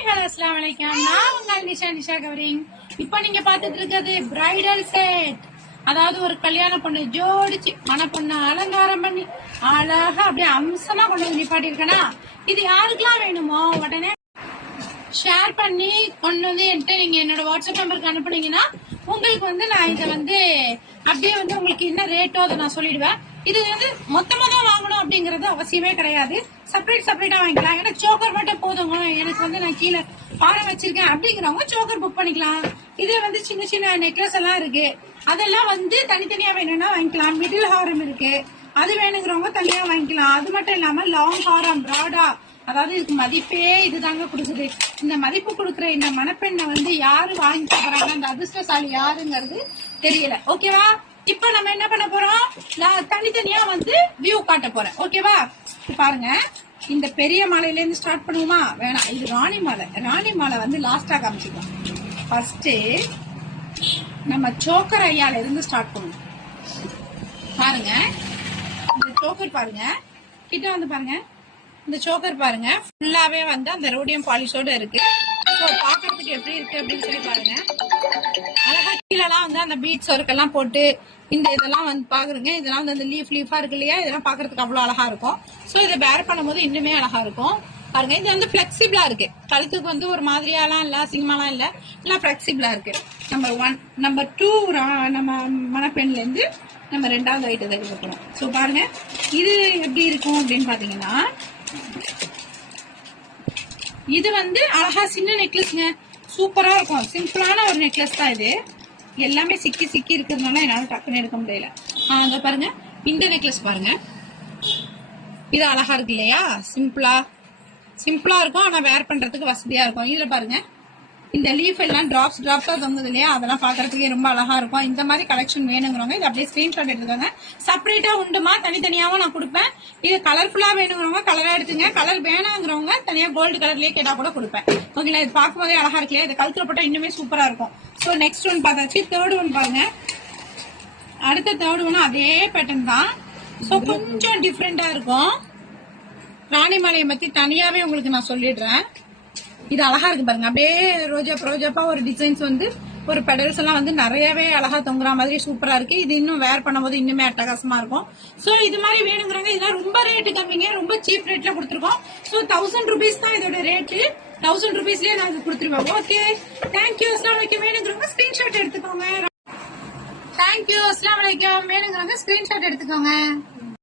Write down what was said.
Hi hello அஸ்ஸலாமு அலைக்கும். நான் உங்கள் நிஷா கவரிங். இப்போ நீங்க பார்த்துட்டு இருக்கிறது பிரைடல் செட். அதாவது ஒரு கல்யாண பொண்ணு ஜோடிச்சு மணப்பொண்ணு அலங்காரம் பண்ணி அழகா அப்படியே அம்சமா கொண்டு வந்து நிப்பாட்டிருக்கேனா, இது யாருக்கெல்லாம் வேணுமோ உடனே ஷேர் பண்ணி கொண்டு வந்து என்கிட்ட நீங்க என்னோட வாட்ஸ்அப் நம்பருக்கு அனுப்புனீங்கன்னா உங்களுக்கு வந்து நான் இதை வந்து அப்படியே வந்து உங்களுக்கு என்ன ரேட்டோ அதை நான் சொல்லிடுவேன். இது வந்து மொத்தமா தான் வாங்கணும் அப்படிங்கறது அவசியமே கிடையாது. செப்பரேட்டா வாங்கிக்கலாம். ஏன்னா சோக்கர் மட்டும் போதுங்க, எனக்கு வந்து நான் கீழே பானை வச்சிருக்கேன் அப்படிங்கிறவங்க சோக்கர் புக் பண்ணிக்கலாம். இதே வந்து சின்ன சின்ன நெக்லஸ் எல்லாம் இருக்கு, அதெல்லாம் வந்து தனித்தனியா வேணும்னா வாங்கிக்கலாம். மிடில் ஹாரம் இருக்கு, அது வேணுங்கிறவங்க தனியா வாங்கிக்கலாம். அது மட்டும் இல்லாம லாங் ஹாரம் பிராடா, அதாவது இதுக்கு மதிப்பே இதுதாங்க கொடுக்குது. இந்த மதிப்பு கொடுக்குற இந்த மணப்பெண்ணை வந்து யாரு வாங்கி போறாங்க, அந்த அதிர்ஷ்டசாலி யாருங்கிறது தெரியல. ஓகேவா? இப்ப நம்ம என்ன பண்ண போறோம், நான் தனித்தனியா வந்து வியூ காட்ட போறேன். ஓகேவா? பாருங்க, இந்த பெரிய மாலையில இருந்து ஸ்டார்ட் பண்ணுவோமா? வேணாம், இது ராணி மாலை. ராணி மாலை வந்து லாஸ்டா காமிச்சுக்கலாம். ஃபர்ஸ்ட் நம்ம சோக்கர் ஐயால இருந்து ஸ்டார்ட் பண்ணுவோம். பாருங்க, இந்த சோக்கர் பாருங்க, கிட்ட வந்து பாருங்க, இந்த சோக்கர் பாருங்க ஃபுல்லாவே வந்து அந்த ரோடியம் பாலிஷோட இருக்கு. ஸோ பாக்குறதுக்கு எப்படி இருக்கு அப்படின்னு சொல்லி பாருங்க. அழகா கீழெல்லாம் வந்து அந்த பீட்ஸ் ஒர்க் எல்லாம் போட்டு இந்த இதெல்லாம் வந்து பாக்குறீங்க. இதெல்லாம் வந்து அந்த லீஃபா இருக்கு இல்லையா, இதெல்லாம் பாக்குறதுக்கு அவ்வளவு அழகா இருக்கும். ஸோ இதை பேர் பண்ணும்போது இன்னுமே அழகா இருக்கும். பாருங்க, இது வந்து பிளெக்சிபிளா இருக்கு. கழுத்துக்கு வந்து ஒரு மாதிரியாலாம் இல்ல, சிங்கமாலாம் இல்ல, எல்லாம் பிளெக்சிபிளா இருக்கு. நம்பர் 1. நம்பர் 2 நம்ம மணப்பெண்ல இருந்து நம்ம 2வது ஐட்டத்தை எடுக்க போறோம். ஸோ பாருங்க, இது எப்படி இருக்கும் அப்படின்னு பாத்தீங்கன்னா, இது வந்து அழகா சின்ன நெக்லஸ்ங்க, சூப்பரா இருக்கும். சிம்பிளான ஒரு நெக்லஸ் தான் இது. எல்லாமே சிக்கி இருக்கிறதுனால என்னால டக்குன்னு எடுக்க முடியல. அங்க பாருங்க, இந்த நெக்லஸ் பாருங்க, இது அழகா இருக்கு இல்லையா? சிம்பிளா இருக்கும், ஆனா வேர் பண்றதுக்கு வசதியா இருக்கும். இதுல பாருங்க, இந்த லீஃப் எல்லாம் டிராப்ஸா தொங்குது இல்லையா, அதெல்லாம் பாக்குறதுக்கே ரொம்ப அழகா இருக்கும். இந்த மாதிரி கலெக்ஷன் வேணுங்கிறவங்க இது அப்படியே ஸ்கிரீன்ஷாட் எடுத்துக்கோங்க. செப்பரேட்டா உண்டுமா, தனித்தனியாவும் நான் கொடுப்பேன். இது கலர்ஃபுல்லா வேணுங்கிறவங்க கலரா எடுத்துங்க, கலர் வேணாங்கிறவங்க தனியா கோல்டு கலர்லயே கேட்டா கூட கொடுப்பேன். ஓகேங்களா? இது பார்க்கும்போதே அழகா இருக்கு இல்லையா, இது கழுத்துல போட்டா இன்னுமே சூப்பரா இருக்கும். ஸோ நெக்ஸ்ட் ஒன் பார்த்தாச்சு. தேர்ட் ஒன் பாருங்க, அடுத்த தேர்ட் ஒன் அதே பேட்டர்ன் தான். ஸோ கொஞ்சம் டிஃப்ரெண்டா இருக்கும். ராணி மாலையை பத்தி தனியாவே உங்களுக்கு நான் சொல்லிடுறேன். இது அழகா இருக்கு பாருங்க, அப்படியே ரோஜாப்பா ஒரு டிசைன்ஸ் வந்து ஒரு பெடல்ஸ் எல்லாம் வந்து நிறையவே அழகா தொங்குற மாதிரி சூப்பரா இருக்கு. இது இன்னும் வேர் பண்ணும்போது இன்னுமே அட்டகாசமா இருக்கும். சோ இது மாதிரி வேணுங்கிறவங்க, இதெல்லாம் ரொம்ப ரேட்டு கம்மிங்க, ரொம்ப சீப் ரேட்ல கொடுத்துருக்கோம். ஸோ 1000 rupees தான் இதோட ரேட்டு. 1000 rupeesலயே நாங்க கொடுத்துருவோம். Okay, thank you. அஸ்ஸலாமு அலைக்கும். வேணுங்கிறவங்க ஸ்கிரீன்ஷாட் எடுத்துக்கோங்க. தேங்க்யூ. அஸ்ஸலாமு அலைக்கும். வேணுங்கிறவங்க ஸ்கிரீன்ஷாட் எடுத்துக்கோங்க.